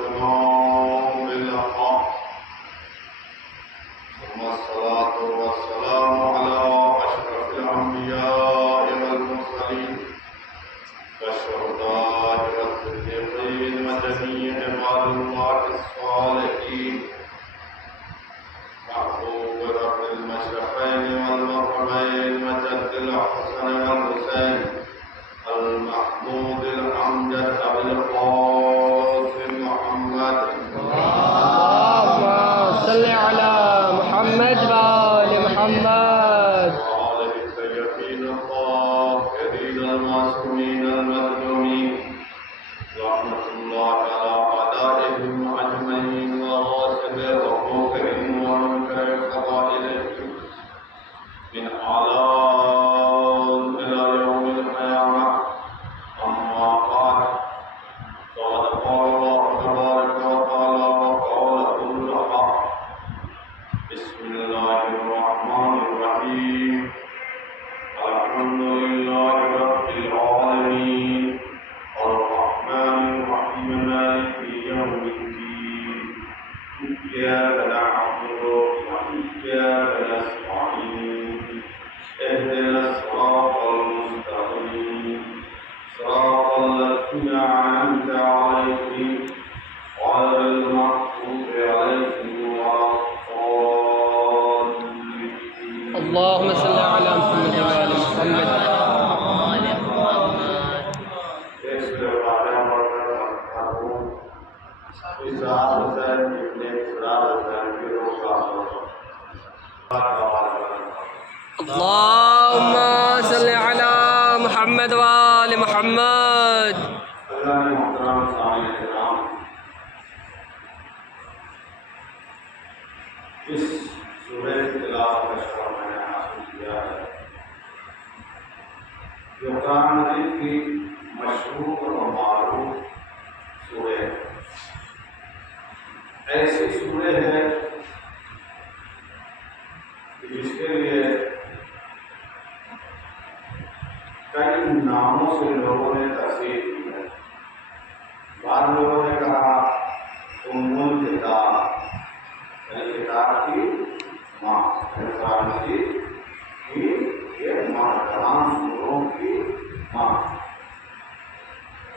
سبقنا بالحق ثم الصلاة والسلام على أشرف الأنبياء والمرسلين والشهداء والصديقين وجميع عباد الله الصالحين محبوب رب المشرقين والمغربين وجد الحسن والحسين المحمود الأمجد أبي القاسم محمد اللهم صل على محمد وآل محمد وآله الطيبين الطاهرين المعصومين المظلومين رحمة الله على أعدائهم أجمعين وغاصب حقوقهم ومنكر فضائلهم من آلام إلى يوم القيامة. أما بعد فقد قال الله تبارك وتعالى وقوله الحق. بسم الله الرحمن الرحيم. الحمد لله رب العالمين الرحمن الرحيم مالك يوم الدين إياك نعبد وإياك نستعين اهدنا الصراط المستقيم صراط الذين أنعمت عليهم غير المغضوب عليهم ولا الضالين. اللهم صل على محمد وآل محمد. اللهم صل على محمد وآل محمد. اس سورہ تلاوت کا شرف میں نے حاصل کیا ہے جو قرآن مجید کی مشہور اور معروف سورہ ہے. ایسی سورہ ہے کہ جس کے لیے کئی ناموں سے لوگوں نے تفسیر کی ہے. بعض لوگوں نے کہا ام الکتاب یعنی کتاب کی ماں، قرآن مجید کی یہ ماں، تمام سوروں کی ماں.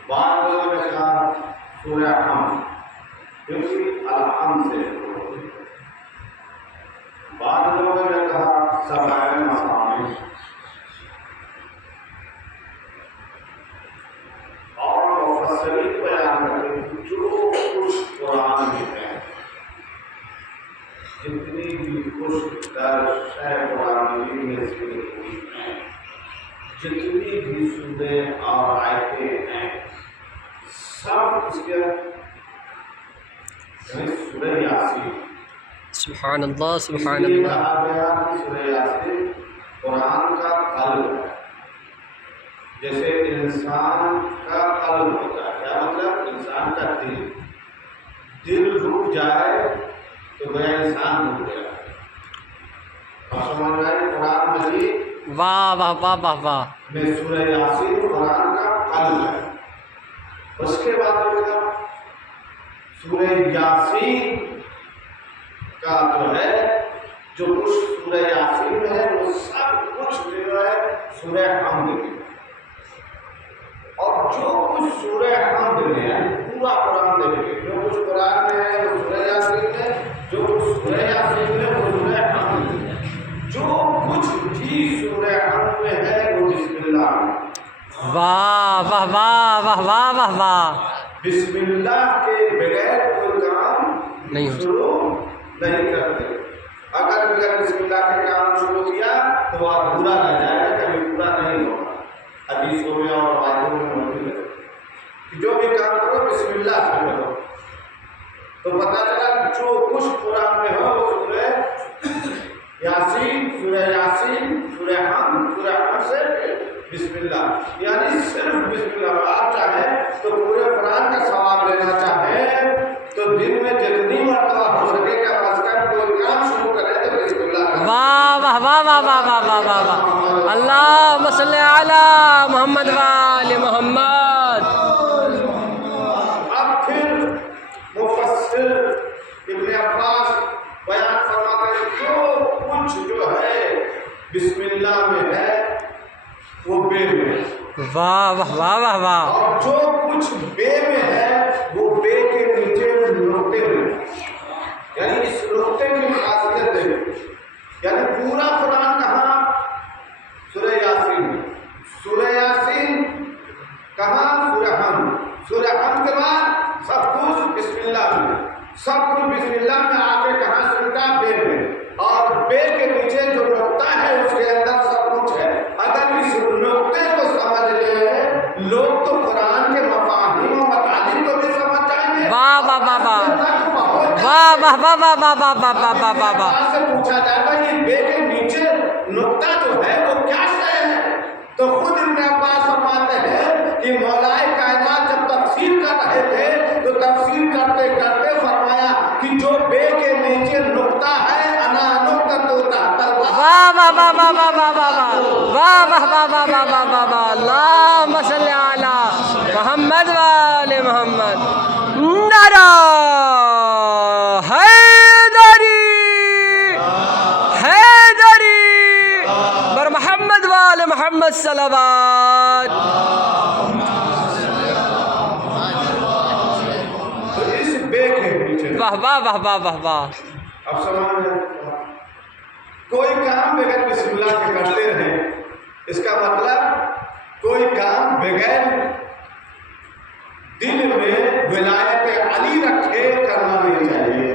بعض لوگوں نے کہا سورہ حمد کیونکہ الحمد سے شروع ہوتی ہے. بعض لوگوں نے کہا سبع مثانی. اور مفسرین بیان کرتے ہیں جو کچھ قرآن میں ہے، جتنی بھی کچھ در شہ قرآن مجید میں ذکر ہوئی ہیں، جتنی بھی سوریں اور آیتیں ہیں، سب اس کے یعنی سورہ یاسین. سبحان اللہ سبحان یہ اللہ. کہا گیا کہ سورہ یاسین قرآن کا قلب ہے. جیسے انسان کا قلب ہوتا ہے، کیا مطلب؟ انسان کا دل. دل رک جائے تو گیا انسان رک گیا. اور سمجھ رہے ہیں قرآن مجید واہ واہ واہ واہ واہ. میں سورہ یاسین قرآن کا قلب ہے. اس کے بعد سورہ یاسین کا جو ہے جو کچھ سورہ یاسین میں ہے وہ سب کچھ جو ہے سورہ حمد میں. اور جو کچھ سورہ حمد میں ہے پورا قرآن دیکھیں، جو کچھ قرآن میں ہے وہ سورہ یاسین میں، جو کچھ سورہ یاسین میں وہ سورہ حمد میں. جو کچھ بھی سورہ حمد میں ہے وہ بسم اللہ میں. واہ واہ واہ واہ واہ واہ واہ. بسم اللہ کے بغیر کوئی کام نہیں ہو شروع نہیں کرتے. اگر بغیر بسم اللہ کے کام شروع کیا تو وہ پورا رہ جائے گا، کبھی پورا نہیں ہوگا. حدیثوں میں اور روایتوں میں موجود ہے کہ جو بھی کام کرو بسم اللہ سے کرو. تو پتہ چلا جو کچھ قرآن میں ہو وہ سورہ یاسین، سورہ یاسین، سورہ حمد، سورہ حمد سے بسم اللہ، یعنی صرف بسم اللہ. آپ چاہیں تو پورے قرآن کا ثواب لینا چاہیں تو دن میں جتنی مرتبہ ہو سکے کہ بس کر کوئی کام شروع کرے تو بسم اللہ. واہ واہ واہ واہ واہ واہ واہ واہ واہ. اللہم صل علی محمد وآل محمد. اب پھر واہ واہ واہ واہ واہ اور جو کچھ بے میں ہے وہ بے کے نیچے نقطے میں، یعنی اس نقطے کی خاصیت ہے، یعنی پورا قرآن کہاں؟ سورہ یاسین، سورہ یاسین کہاں؟ سورہ حمد، سورہ حمد کے بعد سب کچھ بسم اللہ میں، سب کچھ بسم اللہ میں آ کے کہاں سے ملتا؟ بے میں، اور بے کے نیچے جو نقطہ ہے اس کے اندر سب کچھ ہے۔ اگر اس نقطے کو سمجھ لے لوگ تو قرآن کے مفاہیم و مطالب کو بھی سمجھ جائیں گے۔ واہ واہ واہ واہ واہ واہ واہ واہ واہ واہ واہ واہ واہ واہ واہ۔ سے پوچھا جائے گا یہ بے کے نیچے نقطہ جو ہے وہ کیا شے ہے؟ تو خود ابن عباس فرماتے ہیں کہ مولائے کائنات جب تفسیر کر رہے تھے تو تفسیر کرتے کرتے فرمایا کہ جو بے کے نیچے نقطہ ہے انا نقطہ تو تحت البحر۔ واہ واہ واہ واہ واہ واہ واہ واہ واہ واہ واہ واہ واہ واہ واہ واہ۔ اللہم صلی علی محمد وآل محمد۔ نعرہ حیدری حیدری بر محمد وآل محمد صلوات۔ تو اس بے کے نیچے واہ واہ واہ واہ واہ واہ۔ اب سمجھ میں کوئی کام بغیر بسم اللہ کے کرتے رہیں، اس کا مطلب کوئی کام بغیر دل میں ولایت علی رکھے کرنا نہیں چاہیے۔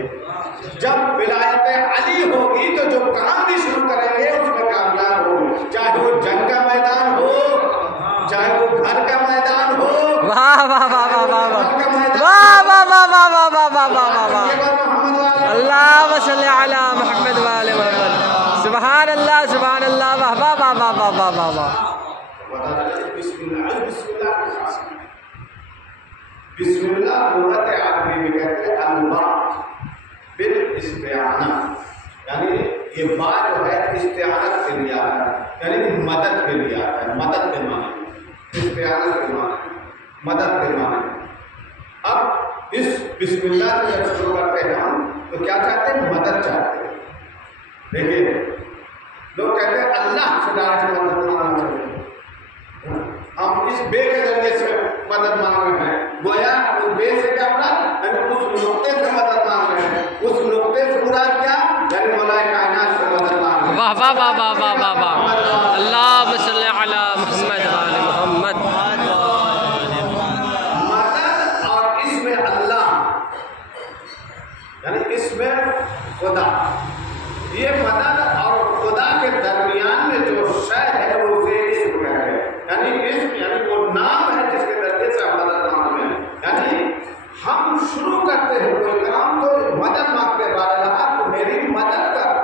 جب ولایت علی ہوگی تو جو کام بھی شروع کریں گے اس میں کامیاب ہوگی، چاہے وہ جنگ کا میدان ہو، چاہے وہ گھر کا میدان ہو۔ واہ واہ واہ واہ واہ واہ واہ واہ واہ واہ واہ واہ واہ واہ واہ۔ اللہم صلی علی محمد وآل محمد۔ سبحان اللہ سبحان اللہ واہ واہ واہ واہ واہ واہ واہ واہ۔ بسم اللہ بسم اللہ لغت عربی میں کہتے ہیں الباء بالاستعانہ، یعنی یہ با جو ہے استعانت کے لیے آتا ہے، یعنی مدد کے لیے آتا ہے، مدد کے معنی، استعانت کے معنی، مدد کے معنی۔ اب اس بسم اللہ سے جب شروع کرتے ہیں ہم تو کیا چاہتے ہیں؟ مدد چاہتے ہیں۔ دیکھیے لوگ کہتے ہیں اللہ سے ڈائریکٹ مدد مانگنا چاہیے، ہم اس بے کے ذریعے سے مدد مانگ رہے ہیں، گویا اس بے سے کیا مراد؟ یعنی اس نقطے سے مدد مانگ رہے ہیں، اس نقطے سے مراد کیا؟ یعنی مولائے کائنات سے مدد مانگ رہے ہیں۔ واہ واہ واہ واہ واہ واہ واہ۔ اللہم صلی علی محمد وآل محمد۔ مدد اور اس میں اللہ، یعنی اس میں خدا، یہ مدد اور خدا کے درمیان میں جو شے ہے وہ اسے اسم کہتے ہیں، یعنی اسم یعنی وہ نام ہے جس کے ذریعے سے ہم مدد مانگتے ہیں۔ یعنی ہم شروع کرتے ہیں کوئی کام تو مدد مانگتے ہیں، بارہا تو میری مدد کر۔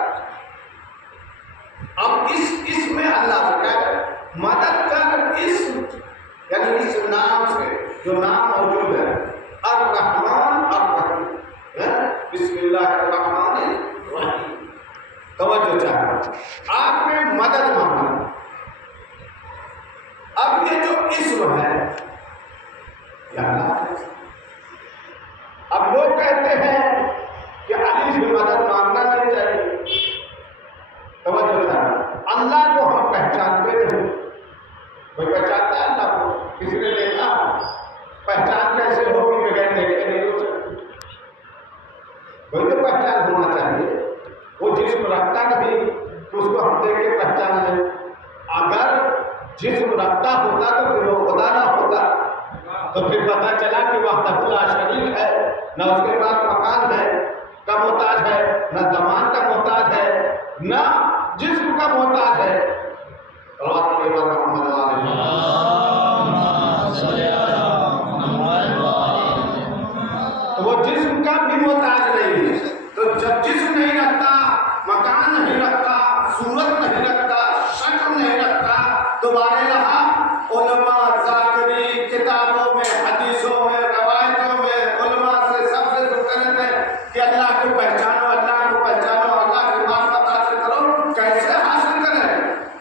اب اس میں اللہ سے کہہ رہے مدد کر، اسم یعنی اس نام سے جو نام موجود ہے، الرحمن الرحیم، بسم اللہ الرحمن الرحیم۔ توجہ چاہیے، آپ نے مدد مانگا۔ اب یہ جو اسم ہے یا اللہ، اب لوگ کہتے ہیں کہ علی سے مدد مانگنا نہیں چاہیے۔ توجہ چاہیے، اللہ کو ہم پہچانتے نہیں، کوئی پہچانتا ہے اللہ کو؟ کسی نے دیکھا؟ پہچان کیسے ہوگی بغیر دیکھے نہیں ہو سکتی، کوئی تو پہچان ہونا چاہیے۔ وہ جسم رکھتا نہیں تو اس کو ہم دیکھ کے پہچان لیں، اگر جسم رکھتا ہوتا تو پھر وہ خدا نہ ہوتا، تو پھر پتہ چلا کہ وحدہ لا شریک ہے، نہ اس کے پاس مکان ہے کا محتاج ہے، نہ زمان کا محتاج ہے، نہ جسم کا محتاج ہے۔ تو وہ جسم کا بھی محتاج نہیں ہے، تو جب جسم نہیں رکھتا، مکان نہیں رکھتا، صورت نہیں رکھتا، شکل نہیں رکھتا، تو بارے رہا علماء ذاکری کتابوں میں، حدیثوں میں، روایتوں میں علماء سے سب سے ذکر ہے کہ اللہ کو پہچانو، اللہ کو پہچانو، اللہ کی معرفت حاصل کرو۔ کیسے حاصل کریں؟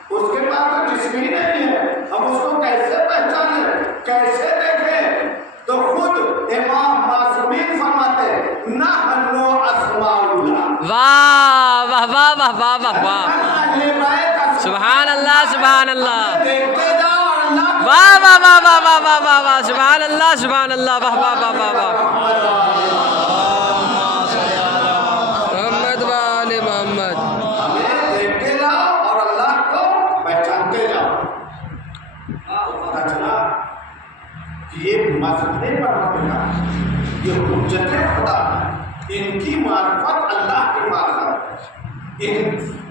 اس کے پاس تو جسم ہی نہیں ہے، ہم اس کو کیسے پہچانیں، کیسے دیکھیں؟ تو خود امام معصومین فرماتے ہیں نحن اسماء اللہ۔ واہ واہ واہ واہ واہ واہ واہ۔ سبحان اللہ سبحان اللہ۔ دیکھتے جاؤ اور واہ واہ واہ واہ واہ واہ واہ واہ سبحان اللہ سبحان اللہ واہ واہ واہ واہ واہ محمد وآل محمد ہمیں دیکھتے جاؤ اور اللہ کو پہچانتے جاؤ. پتہ چلا کہ یہ مذہب پروردگار، یہ حجت خدا، ان کی معرفت اللہ کی معرفت، ان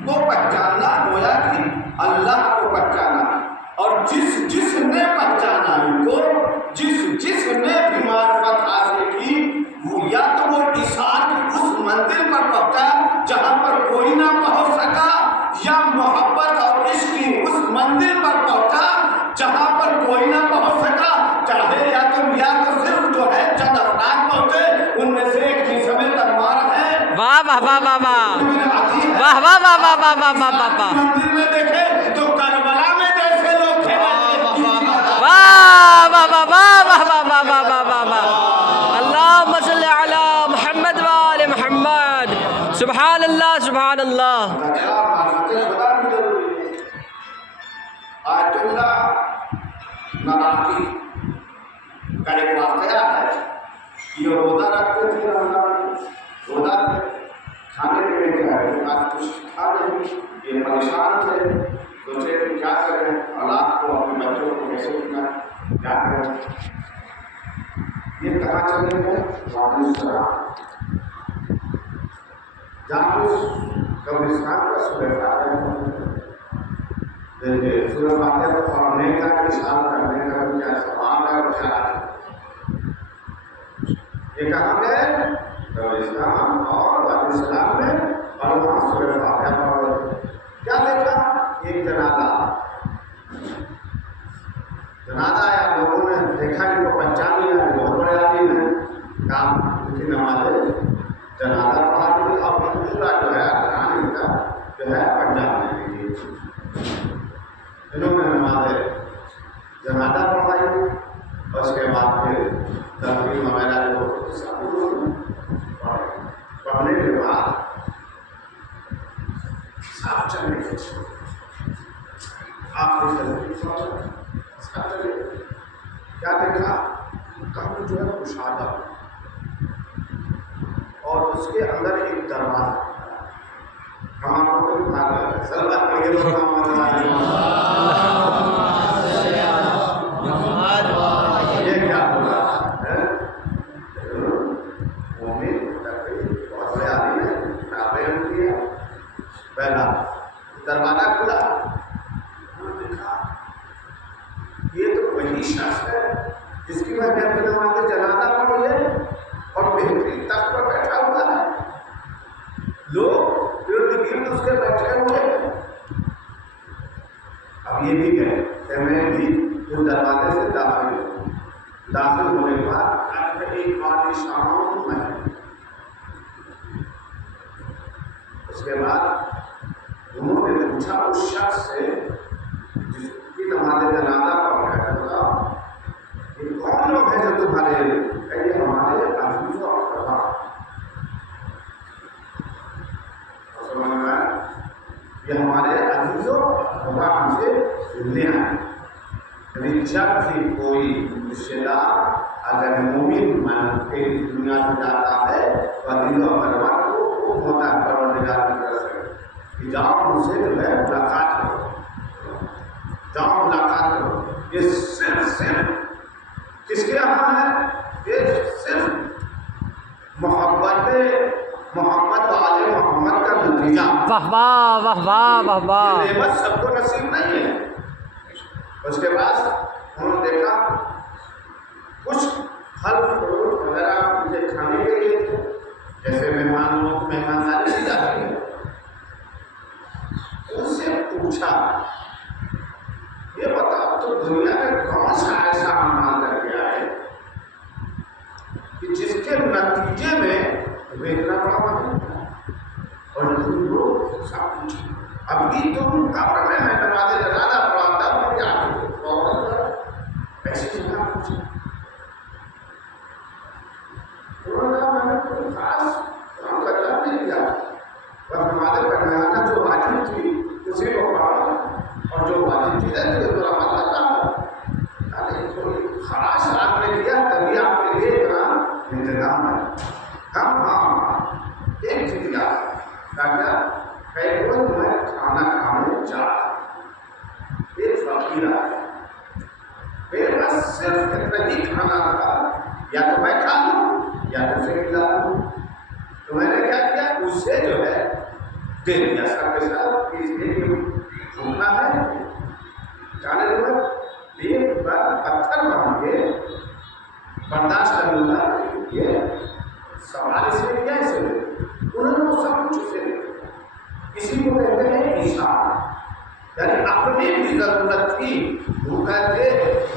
کو پہچاننا گویا کہ اللہ کو پہچانا. اور جس نے پہچانا ان کو، جس نے بھی معرفت حاصل کی، وہ یا تو وہ عیسیٰ کی اس منزل پر پہنچا جہاں پر کوئی نہ پہنچ سکا، یا محبت اور عشق کی اس منزل پر پہنچا جہاں پر کوئی نہ پہنچ سکا. چاہے یا تو صرف جو ہے چند افراد پہنچے، ان میں سے ایک جسم تلوار ہے. واہ واہ واہ واہ واہ واہ واہ واہ واہ واہ واہ واہ واہ واہ منزل میں دیکھے تو کربلا میں جیسے لوگ تھے واہ واہ واہ واہ واہ واہ واہ واہ واہ واہ اللہم صلی علی محمد وآل محمد سبحان اللہ سبحان اللہ. آیت اللہ نراقی کا ایک واقعہ ہے. یہ روزہ رکھتے تھے، روزہ تھے، کھانے پینے کے آئے، آج کچھ کھا نہیں، یہ پریشان تھے، سوچے کہ کیا کریں، اولاد کو اپنے بچوں کو کیسے اٹھنا، کیا کریں. یہ کہاں چلے گئے؟ قبرستان. جہاں قبرستان کا صبح سورہ فاتحہ کو پڑھنے کا، اشارہ کرنے کا کیا سوال ہے اور کیا ہے. یہ کہاں گئے؟ قبرستان اور اسلام میں، اور وہاں سورہ فاتحہ پڑھ. کیا دیکھا؟ ایک جنازہ آیا. لوگوں نے دیکھا ان کو پہچان لیا، بہت بڑے آدمی ہیں، کام کی نماز جنازہ پڑھا دی. اور پورا جو ہے افغان کا جو ہے پنجاب میں دی. انہوں نے نماز جنازہ پڑھائی، اور اس کے بعد پھر تقریر وغیرہ جو پڑھنے کے بعد سب چلنے کے آپ کیا دیکھا؟ قبر جو ہے کشادہ، اور اس کے اندر ایک دروازہ. ہم آپ کو یہ کیا ہوگا؟ بہت بڑے آدمی ہے، پہلا دروازہ کھلا. یہ تو وہی شخص ہے جس کی میں کہتے نماز جنازہ پڑھی ہے اور بہترین تخت پر بیٹھا ہوا ہے. لوگ ارد گرد اس کے بیٹھے ہوئے ہیں. اب یہ بھی کہے کہ میں بھی اس دروازے سے داخل ہونے کے بعد ایک عالیشان محل. اس کے بعد انہوں نے پوچھا اس شخص سے جس کی نماز جنازہ پڑھ رہا ہے، بتاؤ یہ کون لوگ ہیں جو تمہارے؟ یہ ہمارے عزیز و اقربا. سمجھ میں آیا؟ یہ ہمارے عزیز و اقربا ہم سے ملنے آئے. یعنی جب بھی کوئی رشتے دار اگر مومن مان کے اس دنیا سے جاتا ہے تو عزیز و اقربا کو خوب ہوتا ہے پروردگار کی طرف سے کہ جاؤ ان سے جو ہے ملاقات کرو، جاؤ ملاقات کرو. یہ صرف کس کے یہاں ہے؟ یہ صرف محمد والے محمد کا نتیجہ. واہ واہ واہ واہ واہ واہ. یہ نعمت سب کو نصیب نہیں ہے. اس کے بعد انہوں نے دیکھا کچھ پھل فروٹ وغیرہ مجھے کھانے کے لیے تھے، جیسے مہمانداری کی جاتی ہے. ان سے پوچھا یہ بتاؤ تو دنیا میں کون سا ایسا عمل کر کے آئے کہ جس کے نتیجے میں تمہیں اتنا بڑا مدد اور تم لوگ سب کچھ. ابھی تم قبر میں نماز جنازہ پڑھاتا ہوں کیا ایسی جگہ پوچھا. انہوں نے کہا میں نے کوئی خاص کام کا جواب نہیں دیا، یا تو اسے کھلا دوں. تو میں نے کیا کیا, اسے جو ہے دے دیا سب کے ساتھ, اس لیے کہ بھوکنا ہے. جانے دو ایک بار پتھر باندھ کے برداشت کر لوں گا. یہ سوال اس لیے کیا اسے دے, انہوں نے وہ سب کچھ اسے دے. اسی کو کہتے ہیں ایثار, یعنی اپنی بھی ضرورت تھی, بھوکا تھے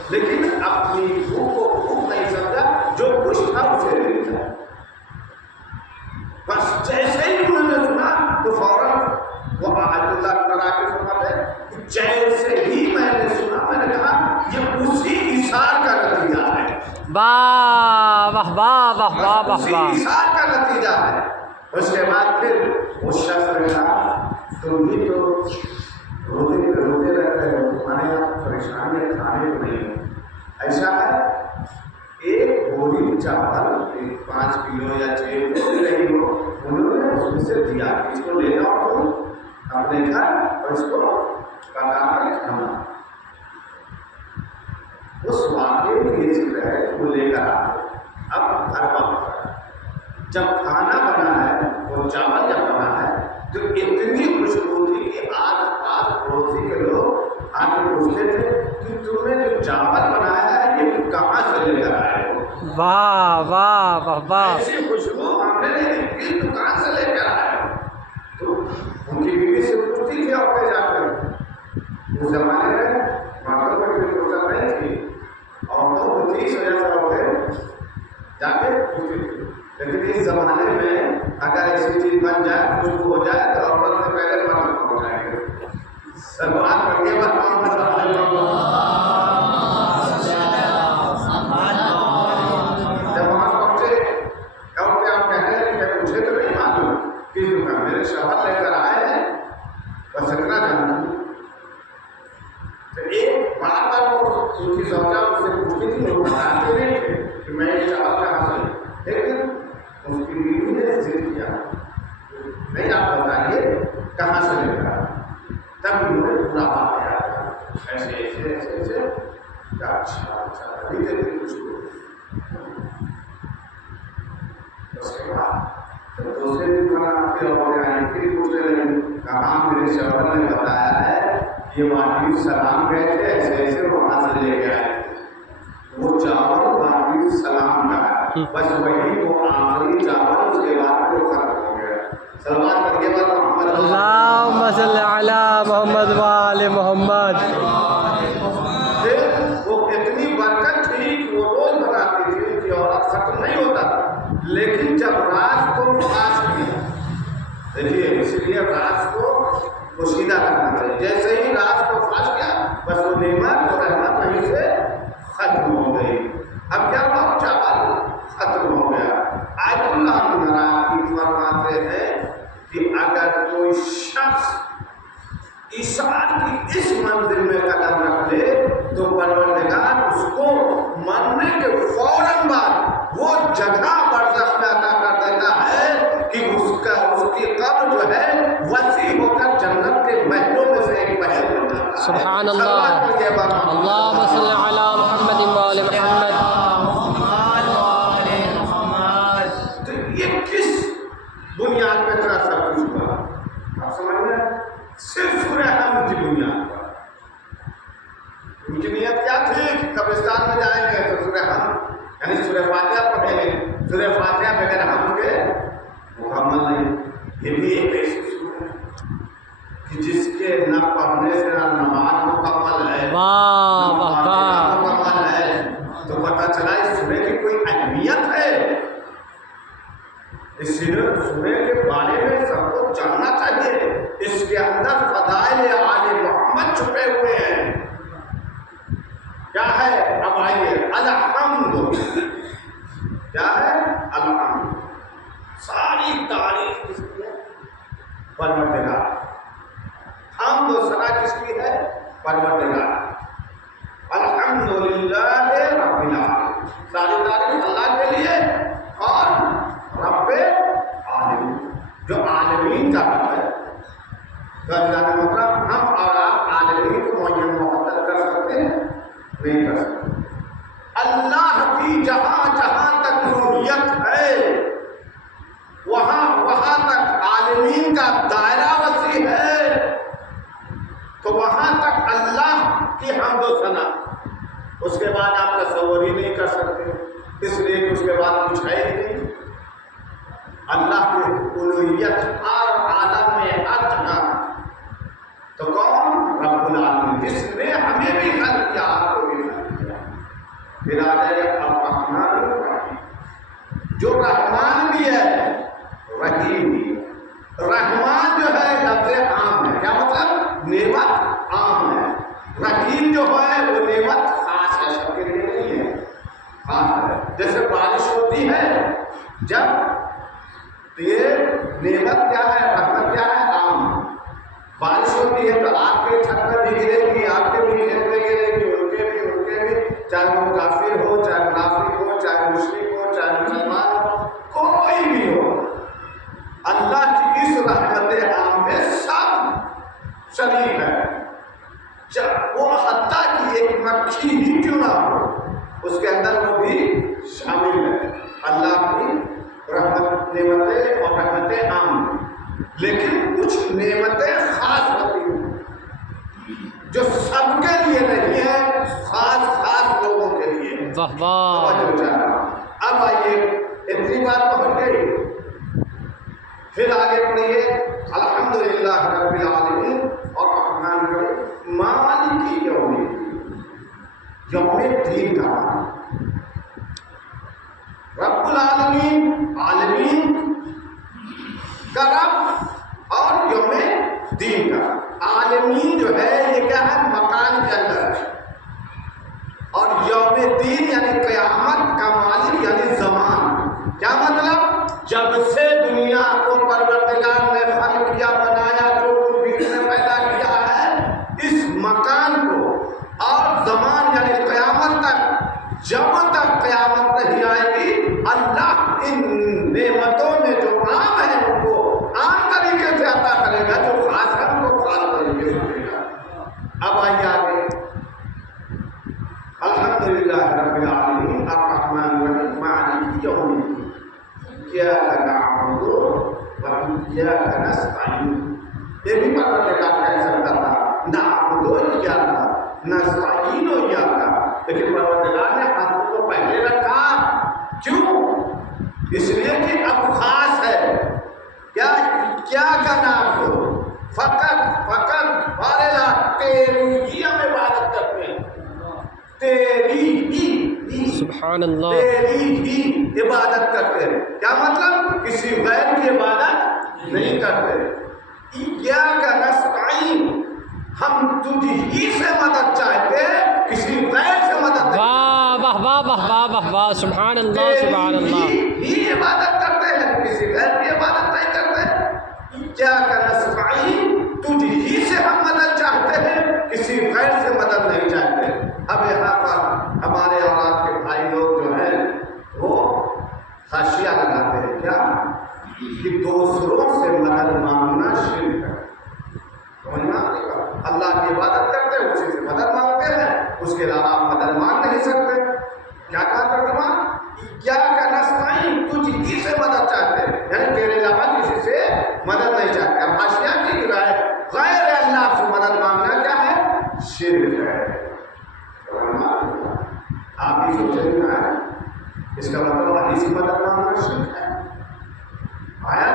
لیکن اپنی بھوک کو بھوک نہیں سمجھا, جو کچھ تھا اسے دے دیا. بس جیسے ہی انہوں نے سنا تو فوراً وہ آیت اللہ کرا کے فرماتے ہیں, جیسے ہی میں نے سنا میں نے کہا یہ اسی ایثار کا نتیجہ ہے. واہ واہ واہ واہ واہ واہ اسی واہ. ایثار کا نتیجہ ہے. اس کے بعد پھر اس شخص نے کہا تم بھی تو روتے رہتے ہو, تمہارے یہاں پریشانی ہے, کھانے کو نہیں ہے. ایسا ہے ایک بوری چاول 5 کلو یا 6 کلو نہیں ہو, انہوں نے اس میں سے دیا کہ اس کو لے جاؤ تم اپنے گھر اور اس کو پکا کر کھانا. اس واقعے کی یہ ذکر ہے, وہ لے کر آ اب گھر واپس. جب کھانا بنا ہے, وہ چاول جب بنا ہے تو اتنی خوشبو تھی کہ آس پڑوسی کے لوگ آ کے پوچھتے تھے کہ تم نے جو چاول بنایا ہے یہ تم کہاں سے لے کر آئے ہو. واہ واہ واہ واہ. ایسی خوشبو ہم نے نہیں دیکھی, تم کہاں سے لے کر آئے ہو. تو ان کی بیوی سے پوچھتی تھی عورتیں جا کر. اس زمانے میں مردوں پر کوئی فرصت نہیں تھی, عورتوں کو تھی اس وجہ سے عورتیں جا کے پوچھتی تھی. لیکن اس زمانے میں اگر ایسی چیز بن جائے, خوشبو ہو جائے تو عورت سے پہلے مرد پہنچ جائیں گے. سلمان پڑھ کے بعد جب وہاں پہنچے عورتیں آپ کہنے لگی کہ مجھے تو نہیں معلوم کہ میرے شوہر لے کر آئے ہیں, بس اتنا جاننا. تو ایک بار بار وہ ان کی زوجہ ان سے پوچھتی تھی, وہ بتاتے نہیں تھے کہ میں یہ چاول کہاں سے, لیکن اس کی بیوی نے ضد کیا نہیں آپ بتائیے کہاں سے لے کر آئے. تب انہوں نے پورا بات کیا ایسے ایسے ایسے ایسے. اچھا اچھا ابھی دیکھتے کچھ ہو. اس کے بعد جب دوسرے دن کھانا پھر عورتیں آئیں, پھر پوچھنے لگیں کہاں میرے شوہر نے بتایا ہے یہ واقعی السلام گئے تھے ایسے ایسے وہاں سے لے کے آئے. وہ چاول واقعی السلام کا ہے, بس وہی وہ آخری چاول, اس کے بعد وہ ختم ہو گیا. سلمان پڑھ کے بعد محمد اللہم صلی علی محمد و آل محمد. وہ اتنی برکت تھی کہ وہ روز بناتی تھی کہ عورت ختم نہیں ہوتا تھا. لیکن جب رات کو فاش کیا, دیکھیے اس لیے رات کو پوشیدہ کرنا چاہیے. جیسے ہی رات کو فاش کیا بس وہ نعمت اور رحمت وہیں سے ختم ہو گئی. اب کیا ہوا, چاول ختم ہو گیا. آیت اللہ کی فرماتے ہیں کہ اگر کوئی شخص ایثار کی اس منزل میں قدم رکھ لے تو پروردگار اس کو مرنے کے فوراً بعد وہ جگہ برزخ میں عطا کر دیتا ہے کہ اس کی قبر جو ہے وسیع ہو کر جنت کے محلوں میں سے ایک محل بن جاتا ہے. سبحان اللہ. اللہم صلی علی محمد و آل محمد. تو یہ کس بنیاد پہ طرح سب کچھ ہوا آپ سمجھ رہے ہیں؟ صرف سورہ حمد کی بنیاد پر. ان کی نیت کیا تھی کہ قبرستان میں جائیں گے تو سورہ حمد یعنی سورہ فاتحہ پڑھیں گے. سورہ فاتحہ بغیر حمد کے مکمل نہیں. یہ بھی ایک ایسی سورہ ہے کہ جس کے نہ پڑھنے سے نہ نماز مکمل ہے, واہ نہ واہ فاتحہ واہ. مکمل ہے. تو پتہ چلا اس سورہ کی کوئی اہمیت ہے. اس سورہ کے بارے میں سب کو جاننا چاہیے. اس کے اندر فضائل آل محمد چھپے ہوئے ہیں. کیا ہے, اب آئیے. الحمد کیا ہے, الحمد ساری تعریف کس کی ہے, پروردگار. حمد و ثنا کس کی ہے, پروردگار. الحمدللہ رب العالمین, ساری تعریف اللہ کے لیے اور رب عالمین جو عالمین کا رب ہے. مطلب ہم اور آپ عالمین کو معین محدد کر سکتے ہیں نہیں کر سکتے. اللہ کی جہاں جہاں تک روحیت ہے کی حمد و ثنا، اس کے بعد آپ تصور ہی نہیں کر سکتے، اس لیے کہ اس کے بعد کچھ ہے ہی نہیں۔ اللہ کی الوہیت ہر عالم میں ہر جگہ، تو کون؟ رب العالمین، جس نے ہمیں بھی خلق کیا، آپ کو بھی خلق کیا۔ پھر آ جائے الرحمن الرحیم، جو رحمان بھی ہے رحیم بھی ہے۔ رحمان جو ہے لفظ عام ہے، کیا مطلب؟ نعمت عام ہے۔ رحیم جو ہے وہ نعمت خاص ہے، سب کے لیے نہیں ہے، خاص ہے۔ جیسے بارش ہوتی ہے جب، تو یہ نعمت کیا ہے، رحمت کیا ہے؟ عام۔ بارش ہوتی ہے تو آپ کے چھت پر بھی گرے گی، آپ کے بھی کھیت میں گرے گی، ان کے بھی، چاہے وہ کافر ہو، چاہے منافق ہو، چاہے مشرک ہو، چاہے مسلمان ہو، کوئی بھی ہو، اللہ کی اس رحمت عام میں سب شریک ہے۔ جب وہ حتیٰ کہ ایک مکھی ہی کیوں نہ ہو، اس کے اندر وہ بھی شامل ہے۔ اللہ کی رحمت، نعمتیں اور رحمتیں عام، لیکن کچھ نعمتیں خاص ہوتی ہیں جو سب کے لیے نہیں ہے، خاص لوگوں کے لیے۔ واہ واہ، اب آئیے، اتنی بات پہنچ گئی، پھر آگے پڑھیے، الحمدللہ رب العالمین اور الرحمن الرحیم مالک یوم الدین، یوم الدین کا رب العالمین، عالمین کا رب اور یوم دین کا۔ عالمین جو ہے یہ کیا ہے؟ مکان کے اندر ہے، اور یوم دین یعنی قیامت کا مالک یعنی زمان۔ کیا مطلب؟ جب سے دنیا کو پروردگار نے خلق کیا، بنایا، جو کچھ بھی اس نے پیدا کیا ہے، اس مکان کو اور زمان یعنی قیامت تک، جب تک قیامت نہیں آئے گی، اللہ ان نعمتوں میں جو عام ہے ان کو عام طریقے سے عطا کرے گا، جو خاص ہے ان کو خاص طریقے سے کرے گا۔ اب آئیے آگے، الحمدللہ رب العالمین الرحمن الرحیم مالک یوم الدین ایاک نعبد و ایاک نستعین۔ یہ بھی پروردگار کہہ سکتا تھا نعبد و ایاک نستعین و ایاک، لیکن پروردگار نے حرف کو پہلے رکھا، کیوں؟ اس لیے کہ اب خاص ہے، کیا کا نام ہو، فقط بارلا تیری ہی ہم عبادت کرتے ہیں، تیری ہی، سبحان اللہ، تیری ہی عبادت کرتے ہیں۔ کیا مطلب؟ کسی غیر کی عبادت نہیں کرتے۔ ایاک نستعین، ہم تجھ ہی سے مدد چاہتے ہیں، کسی غیر سے مدد نہیں۔ واہ واہ واہ واہ واہ واہ واہ، سبحان اللہ، سبحان اللہ، ہی عبادت کرتے ہیں، کسی غیر کی عبادت نہیں کرتے۔ ایاک نستعین، تجھ ہی سے ہم مدد چاہتے ہیں، کسی غیر سے مدد نہیں چاہتے۔ اب یہاں پر ہمارے اور آپ کے بھائی لوگ جو ہیں وہ حاشیہ لگاتے ہیں، کیا کہ دوسروں سے مدد مانگنا شرک ہے۔ سمجھنا؟ اللہ کی عبادت کرتے ہیں، اسی سے مدد مانگتے ہیں، اس کے علاوہ آپ مدد مانگ نہیں سکتے۔ کیا کہا ترجمہ؟ ایاک نستعین، تجھ ہی سے مدد چاہتے ہیں، یعنی تیرے علاوہ کسی سے مدد نہیں چاہتے۔ اب حاشیہ کی غیر اللہ سے مدد مانگنا کیا ہے؟ شرک ہے۔ آپ بھی سوچیں گے اس کا مطلب علی سے مدد مانگنا شرک ہے؟ آیا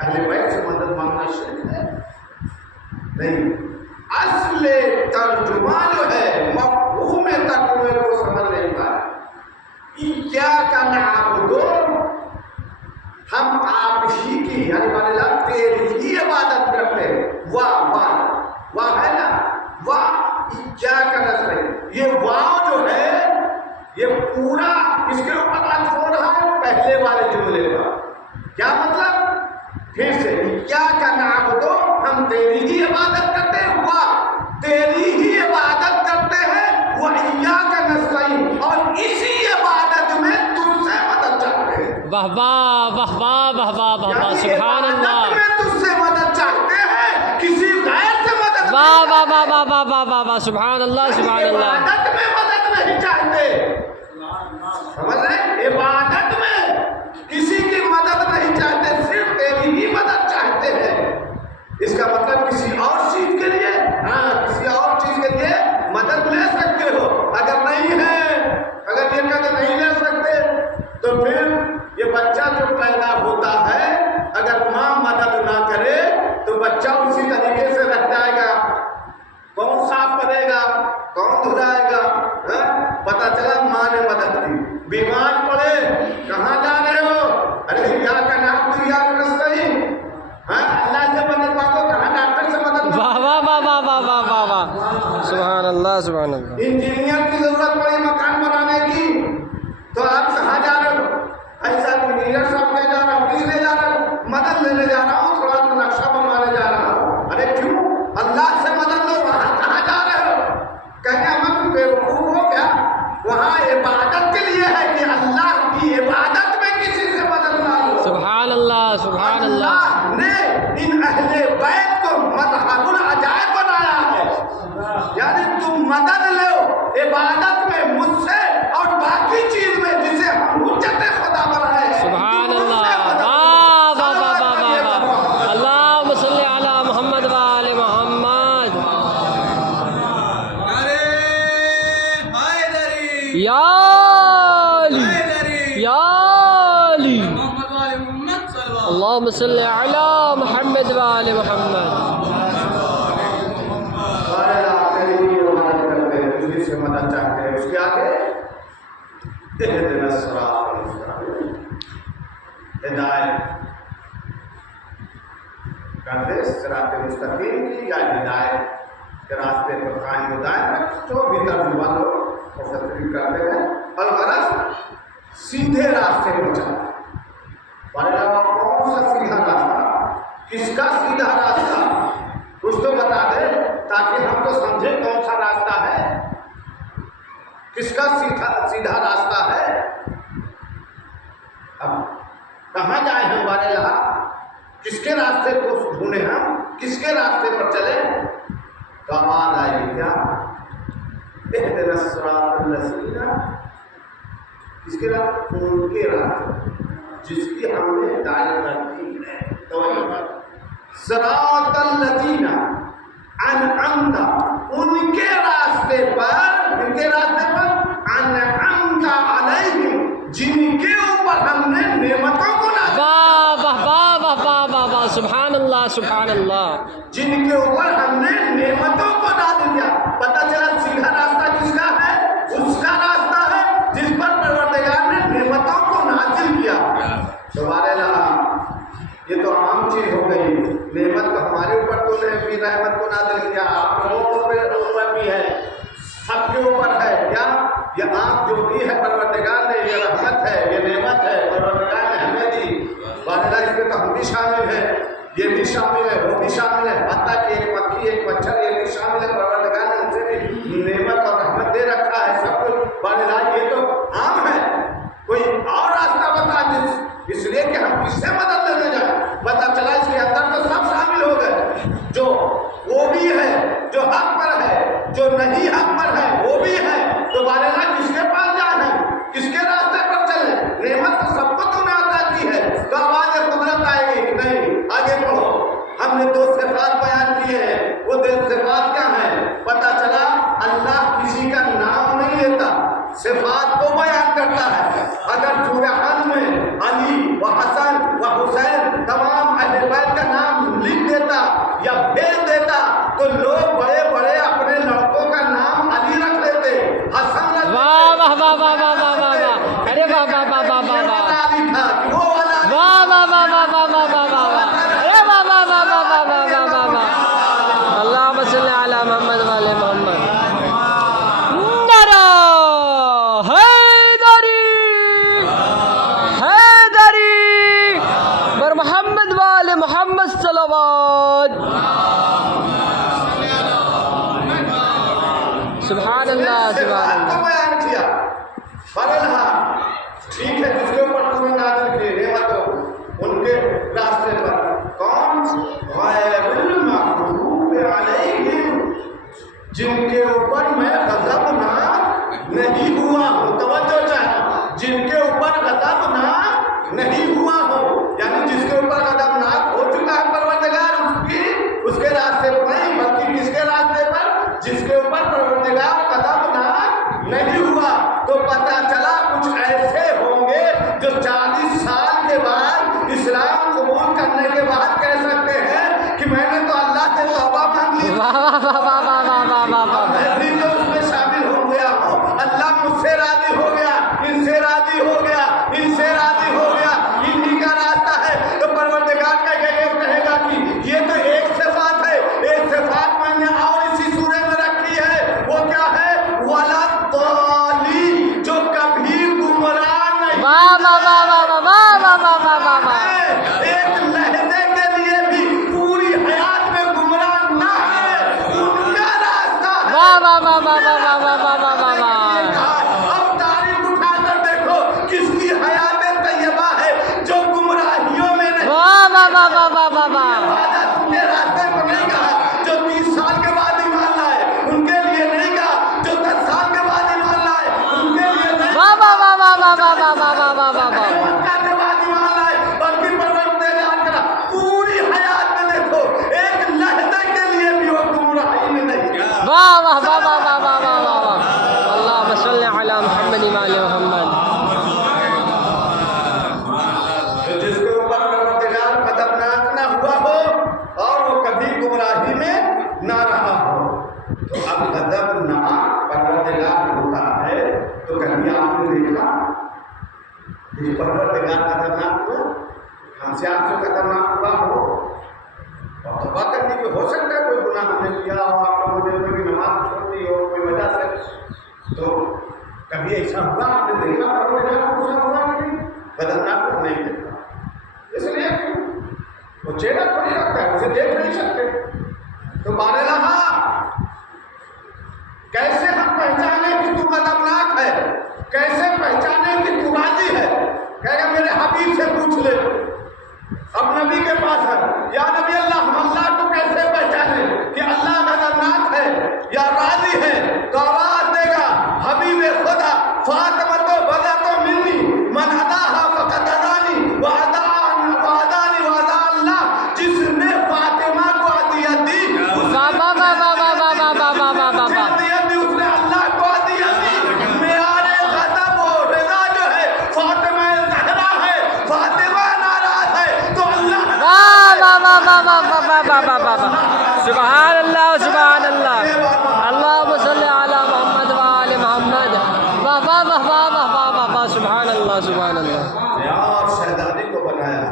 اہل بیت سے مدد مانگنا شرک ہے؟ نہیں، اصل ترجمہ جو ہے مفہوم ترجمے کو سمجھ نہیں پائے۔ ایاک نعبد، ہم آپ ہی کی یعنی مانا تیری ہی عبادت کرتے ہیں۔ واہ ہے نا، واہ ایاک نستعین، یہ واو جو ہے یہ پورا اس کے اوپر عطف ہو رہا ہے پہلے والے جملے کا۔ کیا مطلب؟ پھر سے ایاک نعبد، ہم تیری ہی عبادت کرتے ہیں، تیری ہی عبادت کرتے ہیں، وہ ایاک نستعین، اور اسی عبادت میں تم سے مدد چاہتے ہیں۔ واہ واہ واہ واہ واہ واہ واہ واہ، سبحان اللہ، عبادت میں تم سے مدد چاہتے ہیں، کسی غیر سے مدد نہیں۔ واہ واہ واہ واہ واہ واہ واہ واہ، سبحان اللہ، سبحان اللہ، عبادت میں مدد نہیں چاہتے، سمجھ رہے؟ عبادت میں کسی کی مدد نہیں چاہتے، صرف تیری ہی مدد چاہتے ہیں۔ اس کا مطلب کسی اور چیز کے لیے، کسی اور چیز کے لیے مدد تو پھر یہ بچہ جو پیدا ہوتا ہے اگر ماں مدد نہ کرے تو بچہ اسی طریقے سے رہ جائے گا. کون صاف کرے گا, کون دھلائے گا؟ پتا چلا ماں نے مدد کی. بیمار پڑے, کہاں جا رہے ہو؟ ارے یا کا نام تو یا کا نستعین, اللہ سے مدد مانگو. کہاں ڈاکٹر سے مدد مانگو؟ واہ واہ واہ واہ واہ واہ واہ واہ, سبحان اللہ سبحان اللہ. انجینئر کی ضرورت پڑی مکان بنانے کی تو آپ کہاں جا رہے ہو؟ ایسا انجینئر صاحب کہہ جا رہا ہوں, کس لیے جا رہا ہوں؟ مدد لینے جا رہا ہوں, تھوڑا سا نقشہ بنوانے جا رہا ہوں. ارے کیوں؟ اللہ سے مدد لو. وہاں کہاں جا رہے ہو؟ کہیں ہم تم بیوقوف ہو کیا؟ وہاں عبادت کے لیے ہے کہ اللہ کی عبادت میں کسی سے مدد نہ لو. سبحان اللہ سبحان اللہ. اللہ نے ان اہل بیت کو مذہب العجائب بنایا ہے. یعنی تم مدد لو عبادت میں مجھ سے اور باقی چیز میں جسے ہم حجت خدا بنائے ہیں. سبحان اللہ. واہ واہ واہ واہ واہ واہ. اللہم صلی علی محمد و آل محمد. یا علی یا علی. اللہم صلی علی محمد و آل محمد. سے مدد چاہتے ہیں. اس کے آگے اہدنا الصراط المستقیم, ہدایت کر دے صراط مستقیم کی یا ہدایت کے راستے پر قائم ہدایت. جو بھی ترجمہ لوگ مفسرین کرتے ہیں, الغرض سیدھے راستے پر چلنا. کون سا سیدھا راستہ, کس کا سیدھا راستہ, کچھ تو بتا دے تاکہ ہم تو سمجھیں کون سا راستہ ہے, کس کا سیدھا راستہ ہے. اب کہاں جائیں ہمارے یہاں, کس کے راستے کو ڈھونڈیں, ہم کس کے راستے پر چلیں؟ تو آواز آئے گی کیا, اہدنا الصراط المستقیم. کس کے راستے؟ ان کے راستے جس کی ہم نے ہدایت کر دی ہے. صراط الذین انعمت, ان کے راستے پر, ان کے راستے پر انعمت علیہم, جن کے اوپر ہم نے نعمتوں کو نازل کیا. واہ واہ واہ واہ واہ واہ واہ, سبحان اللہ سبحان اللہ. جن کے اوپر ہم نے نعمتوں کو نازل کیا. پتہ چلا سیدھا راستہ کس کا ہے؟ اس کا راستہ ہے جس پر پروردگار نے نعمتوں کو نازل کیا. سبحان اللہ. یہ تو عام چیز ہو گئی. نعمت تو ہمارے اوپر تو نہیں بھی رحمت کو نازل کیا, آپ لوگوں کے اوپر بھی ہے, سب کے اوپر ہے. کیا یہ آپ جو بھی ہے پروردگار نے, یہ رحمت ہے, یہ نعمت ہے, پروردگار نے ہمیں دی. بارہ اس میں تو ہم بھی شامل ہیں, یہ بھی شامل ہے, وہ بھی شامل ہے, حتیٰ کہ ایک مکھی ایک مچھر یہ بھی شامل ہے. پروردگار نے ان سے بھی نعمت اور رحمت دے رکھا ہے سب کچھ. بارہ یہ تو عام ہے. کوئی اور راستہ بتا اس لیے کہ ہم کس سے مدد لینے جائیں. پتا چلا اس کے اندر تو سب شامل ہو گئے, جو وہ بھی ہے جو حق پر ہے, جو نہیں حق پر ہے وہ بھی ہے. تو بارے کس کے پاس جائیں, کس کے راستے پر چلیں؟ نعمت تو سب کو تو نے عطا کی ہے. تو آواز قدرت آئے گی کہ نہیں. آگے پڑھو, ہم نے 2 صفات بیان کیے ہیں. وہ 2 صفات کیا ہیں؟ پتا چلا اللہ کسی کا نام نہیں لیتا, صفات کو بیان کرتا ہے. اگر سورہ حج میں علی و حسن و حسین تمام اہل بیت کا نام لکھ دیتا یا بھیج دیتا تو لوگ بڑے بڑے اپنے لڑکوں کا نام علی رکھ لیتے, حسن رکھ لیتے. واہ واہ واہ واہ واہ واہ واہ واہ. ارے واہ واہ واہ واہ واہ واہ. وہ والا واہ واہ واہ واہ واہ واہ واہ واہ. ارے واہ واہ واہ واہ واہ واہ واہ واہ. اللہم صلی علی محمد و آل محمد. نعرہ حیدری حیدری بر محمد و آل محمد صلوات. سبحان اللہ سبحان اللہ. بیان کیا. ٹھیک ہے, جس کے اوپر تم نے نازل جو 40 سال کے بعد اسلام قبول کرنے کے بعد کہہ سکتے ہیں کہ میں نے تو اللہ سے توبہ مانگ لی، میں بھی تو اس میں شامل ہو گیا ہوں، اللہ مجھ سے راضی ہو گیا، ان سے راضی ہو گیا، ان سے راضی ہو گیا، انہی کا راستہ ہے۔ تو پروردگار کہے گا کہ یہ تو ایک صفات ہے، ایک صفات میں نے اور اسی سورے میں رکھی ہے، وہ کیا ہے؟ وَلَا الضَّالِّينَ، جو کبھی گمراہ نہیں، ایک لہجے کے لیے بھی پوری حیات میں گمراہ نہ ہے، ان کا راستہ ہے۔ اب تاریخ اٹھا کر دیکھو کس کی حیات طیبہ ہے جو گمراہیوں میں نہیں، ان کے راستے کو نہیں کہا جو 30 سال کے بعد ایمان لائے، ان کے لیے نہیں کہا جو 10 سال کے بعد ایمان لائے، ان کے لیے نہیں مکہ کے بعد ایمان لائے، بلکہ پروردگار کرا پوری حیات میں دیکھو ایک لہجے کے لیے بھی وہ گمراہی میں نہیں۔ اللهم صل على محمد وعلى محمد۔ جس کے اوپر پروردگار قدرناک نہ ہوا ہو اور وہ کبھی گمراہی میں نہ رہا ہو، تو اب قدرناک پروردگار ہوتا ہے تو کبھی آپ نے دیکھا کہ پروردگار خطرناک ہو، ہم سے آپ سے خطرناک ہوا ہو، اور توبہ کرنے کی ہو سکتا ہے کوئی گناہ ہم نے کیا ہو، آپ لوگوں نے کوئی نماز چھوڑ دی ہو کوئی وجہ سے، تو کبھی ایسا ہوا آپ نے دیکھا پروردگار کو ہوا نہیں؟ خطرناک کو نہیں دیکھا، اس لیے وہ چہرہ تھوڑی رکھتا ہے، اسے دیکھ نہیں سکتے۔ تو بارہا کیسے ہم پہچانے کہ تو خطرناک ہے، کیسے پہچانے کہ تو راضی ہے؟ کہے گا میرے حبیب سے پوچھ لے، اب نبی کے پاس ہے، یا نبی اللہ ہم اللہ کو کیسے پہچانے کہ اللہ خطرناک ہے یا راضی ہے؟ تو آواز دے گا حبیب خدا فاطمہ تو بدا تو منی من اداہا فقط ادانی وعدانی وعدہ اللہ، جس نے فاطمہ کو عطیت دی اس نے اللہ کو عطیت دی۔ معیار غضب و رضا جو ہے فاطمہ زہرا ہے، فاطمہ ناراض ہے تو اللہ سبحان اللہ سبحان اللہ۔ اللهم صل علی محمد وعلی محمد۔ سبحان اللہ سبحان اللہ۔ اور شہزادی کو بنایا،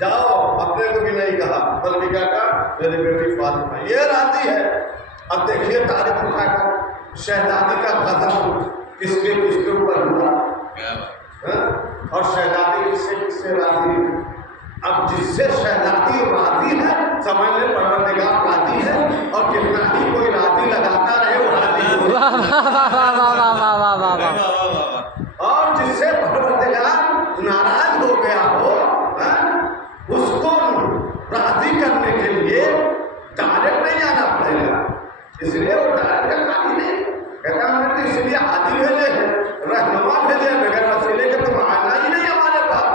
جاؤ اپنے کو بھی نہیں کہا بلکہ کیا کہا میری بیٹی فاطمہ یہ راضی ہے۔ اب دیکھیے تاریخ اٹھا کر شہزادی کا غضب کس کے اوپر ہوا، اور شہزادی کس سے راضی ہے؟ اب جس سے شہزادی راضی ہے سمجھ لیں پروردگار راضی ہے، اور کتنا ہی کوئی راضی لگاتا رہے وہ راضی اور جس سے پروردگار ناراض ہو گیا ہو اس کو راضی کرنے کے لیے ڈائریکٹ نہیں آنا پڑے گا، اس لیے وہ ڈائریکٹ راضی نہیں کہتا ہم نے تو اس لیے عادی بھیجے ہیں، رہنما بھیجے ہیں، بغیر وسیلے کے تم آنا ہی نہیں ہمارے پاس۔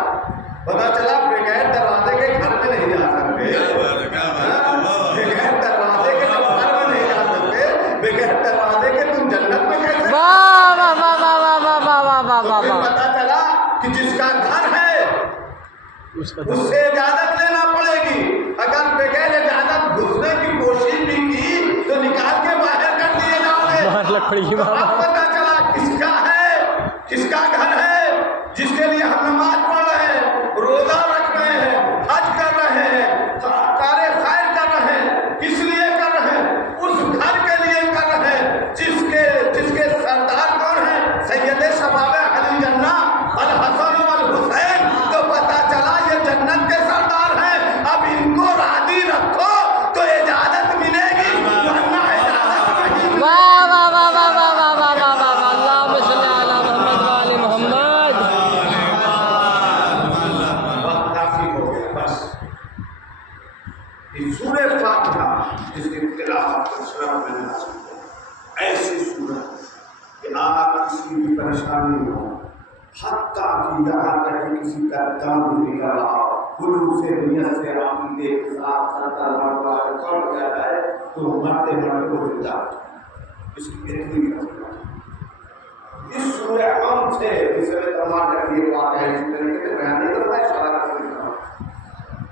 پتا چلا بغیر دروازے کے گھر میں نہیں جا سکتے، بغیر دروازے کے تم گھر میں نہیں جا سکتے، بغیر دروازے کے تم جنت میں کیسے؟ پتا چلا کہ جس کا گھر ہے اس سے اجازت لینا پڑے گی، اگر بغیر اجازت گھسنے کی کوشش بھی کی تو نکال کے باہر کر دیے جاؤ گے۔ پتا چلا کس کا ہے، کس کا گھر ہے، جس کے لیے ہم نماز پڑھ رہے ہیں، روزہ رکھ رہے ہیں، حج کر رہے ہیں، کار خیر کر رہے ہیں، کس لیے کر رہے ہیں؟ اس گھر کے لیے کر رہے ہیں جس کے سردار کون ہیں؟ سید شباب اہل جنہ الحسن والحسین۔ تو پتا چلا یہ جنت کے سردار ہیں، اب ان کو راضی رکھو تو اجازت ملے گی، ورنہ اجازت نہیں۔ اللهم صل علی محمد وعلی محمد۔ وقت کافی ہو گیا بس۔ یہ سورہ فاتحہ جس کی تلاوت کا شرف میں نے ایسی سورت کہ آپ کسی بھی پریشانی ہو، حتیٰ کہ یہاں تک کہ کسی کا دم نکل رہا ہو، خلوص نیت سے عقیدے کے ساتھ سرکار مرتبہ پڑھ جاتا ہے تو مرتے مرتے ہو جاتا ہے۔ اس کی اتنی اس سورہ ہم سے جس میں تمام یہ واقعہ ہے، اس طریقے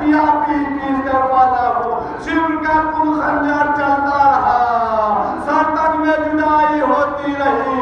تکیا پیس پیس کر پالا ہو، شر کا خنجر چلتا رہا، سر تک میں جدائی ہوتی رہی،